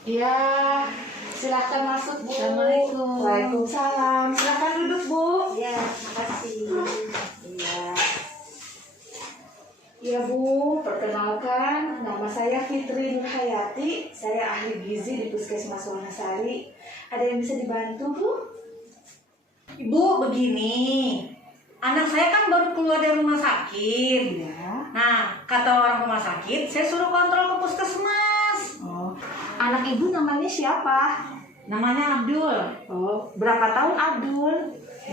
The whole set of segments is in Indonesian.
Iya, silakan masuk Bu. Assalamualaikum. Waalaikumsalam. Silakan duduk Bu. Ya, makasih. Iya. Iya Bu, perkenalkan nama saya Fitri Nurhayati. Saya ahli gizi di Puskesmas Wonosari. Ada yang bisa dibantu Bu? Ibu, begini. Anak saya kan baru keluar dari rumah sakit. Iya. Nah, kata orang rumah sakit, saya suruh kontrol ke puskesmas. Oh, anak Ibu namanya siapa? Namanya Abdul, Oh, berapa tahun Abdul?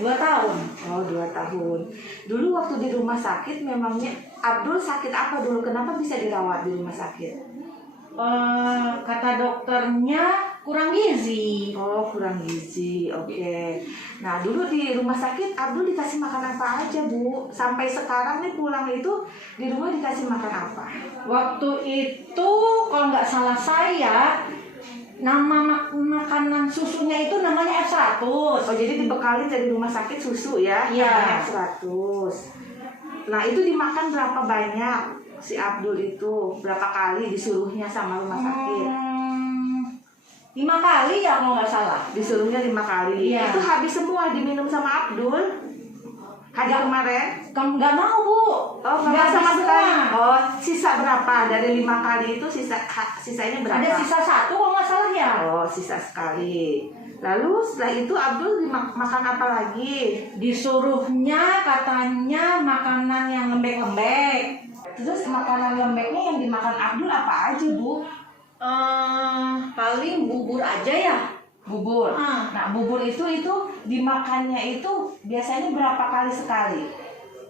2 tahun. Oh, 2 tahun. Dulu waktu di rumah sakit memangnya Abdul sakit apa dulu? Kenapa bisa dirawat di rumah sakit? Kata dokternya kurang gizi. Oh, kurang gizi. Oke. Nah, dulu di rumah sakit Abdul dikasih makan apa aja, Bu? Sampai sekarang nih pulang itu di rumah dikasih makan apa? Waktu itu kalau nggak salah saya, nama makanan susunya itu namanya F100. Oh, jadi dibekali dari rumah sakit susu ya? Iya. Namanya 100. Nah, itu dimakan berapa banyak si Abdul itu? Berapa kali disuruhnya sama rumah sakit? 5 kali ya kalau nggak salah. Disuruhnya 5 kali. Iya. Itu habis semua diminum sama Abdul? Hari kemarin? Kamu nggak mau Bu? Oh, Nggak nggak sama semua. sekali. Oh, sisa berapa? Dari 5 kali itu sisanya berapa? Ada sisa 1 kalau nggak salah ya. Oh, sisa sekali. Lalu setelah itu Abdul makan apa lagi? Disuruhnya katanya makanan yang lembek-lembek. Terus makanan lembeknya yang dimakan Abdul apa aja, Bu? Paling bubur aja ya. Bubur. Ah. Nah, bubur itu dimakannya itu biasanya berapa kali sekali?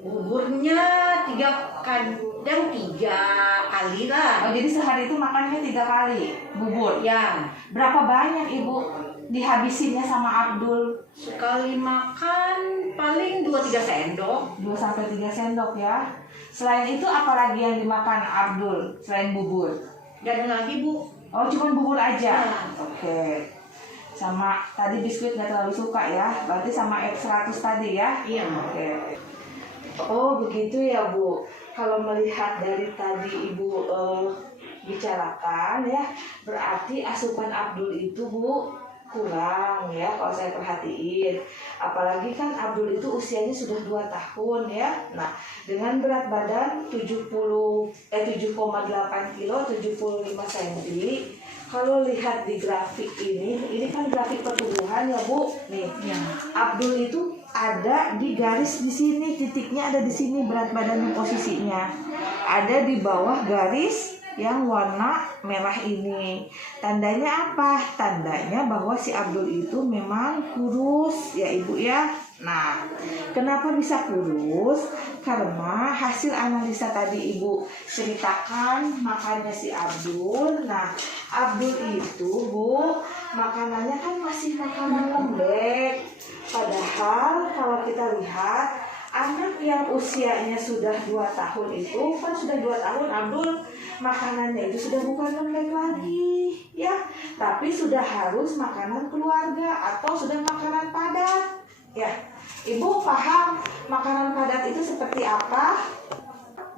Buburnya 3 kali lah. Oh, jadi sehari itu makannya 3 kali bubur. Ya, Berapa banyak Ibu dihabisinnya sama Abdul? sekali makan paling 2-3 sendok. 2 sampai 3 sendok ya. Selain itu apalagi yang dimakan Abdul selain bubur? Gak ada lagi Bu. Oh, cuma bubur aja. Ya. Oke. Sama tadi biskuit nggak terlalu suka ya. Berarti sama F100 tadi ya. Iya. Oke. Oh, begitu ya, Bu. Kalau melihat dari tadi Ibu bicarakan ya, berarti asupan Abdul itu, Bu, kurang ya kalau saya perhatiin. Apalagi kan Abdul itu usianya sudah 2 tahun ya. Nah, dengan berat badan 7,8 kilo, 75 cm. Kalau lihat di grafik ini kan grafik pertumbuhan ya, Bu. Nih, Ya. Abdul itu ada di garis di sini, titiknya ada di sini berat badan posisinya. Ada di bawah garis yang warna merah ini. Tandanya apa? Tandanya bahwa si Abdul itu memang kurus ya Ibu ya. Nah, kenapa bisa kurus? Karena hasil analisa tadi Ibu ceritakan makannya si Abdul. Nah, Abdul itu, Bu, makanannya kan masih makanan lembek. Padahal kalau kita lihat anak yang usianya sudah 2 tahun itu kan sudah 2 tahun Abdul makanannya itu sudah bukan lembek lagi ya, tapi sudah harus makanan keluarga atau sudah makanan padat ya. Ibu paham makanan padat itu seperti apa?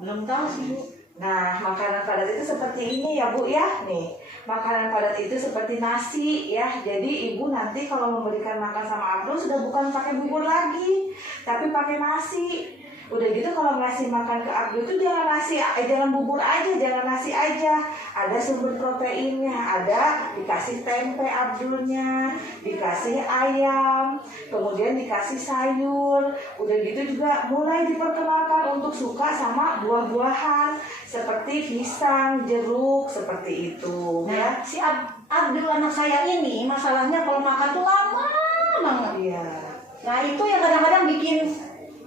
Belum tahu sih Bu. Nah, makanan padat itu seperti ini ya Bu ya. Nih, makanan padat itu seperti nasi ya. Jadi ibu nanti kalau memberikan makan sama Abdul sudah bukan pakai bubur lagi, tapi pakai nasi. Udah gitu kalau ngasih makan ke Abdul itu jangan bubur aja, jangan nasi aja. Ada sumber proteinnya, ada dikasih tempe Abdulnya, dikasih ayam, kemudian dikasih sayur. Udah gitu juga mulai diperkenalkan untuk suka sama buah-buahan seperti pisang, jeruk, seperti itu ya. Nah, si Abdul anak saya ini masalahnya kalau makan tuh lama banget. Iya. Nah, itu yang kadang-kadang bikin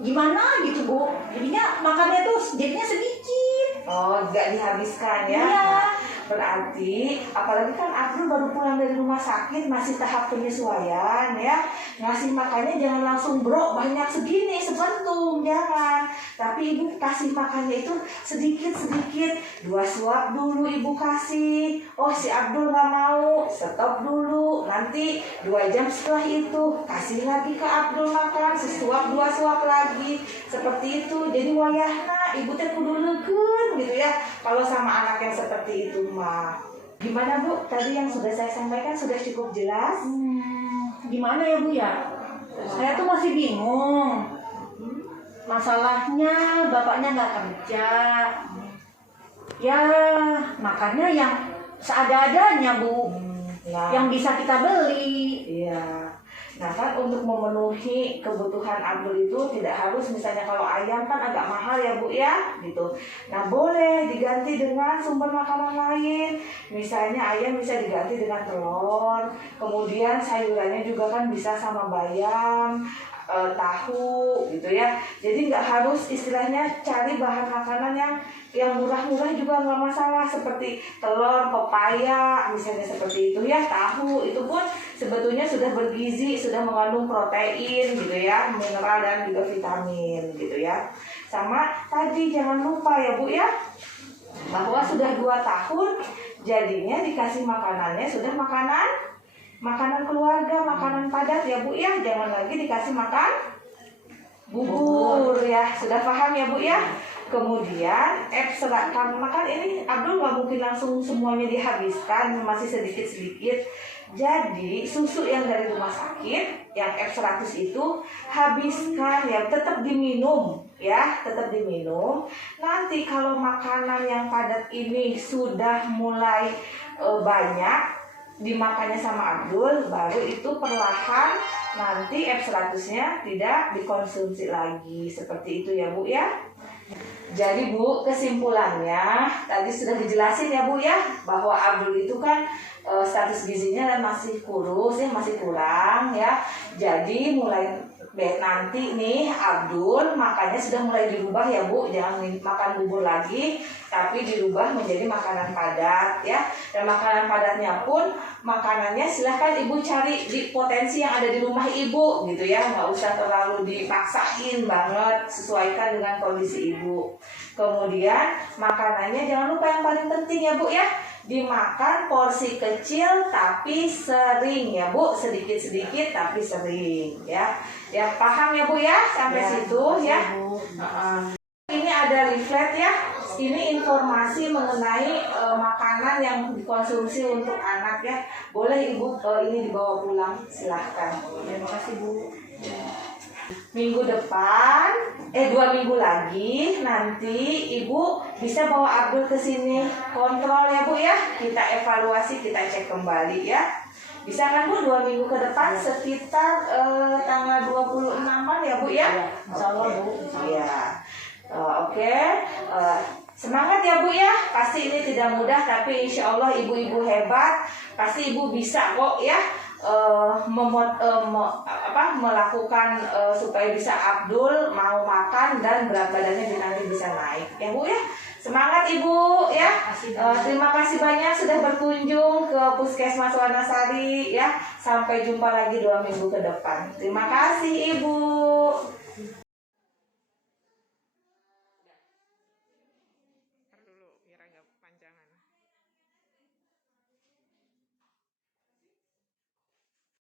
gimana gitu Bu. Jadinya makannya tuh jadinya sedikit. Oh, nggak dihabiskan ya. Iya. Nah, berarti apalagi kan Abdul baru pulang dari rumah sakit, masih tahap penyesuaian ya. Ngasih makannya jangan langsung bro banyak segini sebentung, jangan. Tapi ibu kasih makannya itu sedikit-sedikit. 2 suap dulu ibu kasih. Oh, si Abdul nggak mau, stop dulu. Nanti 2 jam setelah itu kasih lagi ke Abdul makan, sesuap 2 suap lagi. Seperti itu. Jadi wayahna ibu teh kudu leukeun gitu ya. Kalau sama anak yang seperti itu mah. Gimana Bu? Tadi yang sudah saya sampaikan sudah cukup jelas? Gimana ya Bu ya? Saya tuh masih bingung. Masalahnya bapaknya nggak kerja. Ya makanya yang seada-adanya Bu, Nah, yang bisa kita beli. iya. Nah kan untuk memenuhi kebutuhan Abdul itu tidak harus misalnya kalau ayam kan agak mahal ya Bu ya gitu. Nah boleh diganti dengan sumber makanan lain. Misalnya ayam bisa diganti dengan telur. Kemudian sayurannya juga kan bisa sama bayam, tahu gitu ya. Jadi nggak harus istilahnya cari bahan makanan yang murah-murah juga nggak masalah, seperti telur, pepaya misalnya seperti itu ya, tahu itu pun sebetulnya sudah bergizi, sudah mengandung protein gitu ya, mineral dan juga vitamin gitu ya. Sama tadi jangan lupa ya Bu ya, bahwa sudah 2 tahun jadinya dikasih makanannya sudah makanan keluarga, makanan padat ya Bu ya, jangan lagi dikasih makan bubur ya, sudah paham ya Bu ya. Kemudian karena kan ini Abdul nggak mungkin langsung semuanya dihabiskan, masih sedikit-sedikit. Jadi susu yang dari rumah sakit yang F100 itu habiskan ya, tetap diminum ya, tetap diminum. Nanti kalau makanan yang padat ini sudah mulai banyak dimakannya sama Abdul, baru itu perlahan nanti F100-nya tidak dikonsumsi lagi, seperti itu ya Bu ya. Jadi Bu, kesimpulannya tadi sudah dijelasin ya Bu ya, bahwa Abdul itu kan status gizinya masih kurus ya, masih kurang ya. Jadi mulai nanti nih Abdul makannya sudah mulai dirubah ya Bu, jangan makan bubur lagi, tapi dirubah menjadi makanan padat ya. Dan makanan padatnya pun makanannya silahkan Ibu cari di potensi yang ada di rumah Ibu gitu ya, nggak usah terlalu dipaksain banget, sesuaikan dengan kondisi Ibu. Kemudian makanannya jangan lupa yang paling penting ya Bu ya, dimakan porsi kecil tapi sering ya Bu, sedikit-sedikit tapi sering ya. Ya paham ya Bu ya sampai situ ya. Ini ada leaflet ya. Ini informasi mengenai makanan yang dikonsumsi untuk anak ya. Boleh Ibu ini dibawa pulang, silahkan. Terima kasih Bu. Minggu depan, 2 minggu lagi nanti Ibu bisa bawa Abdul ke sini kontrol ya Bu ya. Kita evaluasi, kita cek kembali ya. Bisa kan Bu 2 minggu ke depan sekitar tanggal 26-an ya Bu ya? Insyaallah Bu. Iya. Oke. Semangat ya Bu ya. Pasti ini tidak mudah, tapi insya Allah ibu-ibu hebat. Pasti Ibu bisa kok ya. Melakukan supaya bisa Abdul mau makan dan berat badannya nanti bisa naik ya Bu ya. Semangat Ibu ya. Terima kasih banyak sudah berkunjung ke Puskesmas Wanasari ya. Sampai jumpa lagi 2 minggu ke depan. Terima kasih Ibu.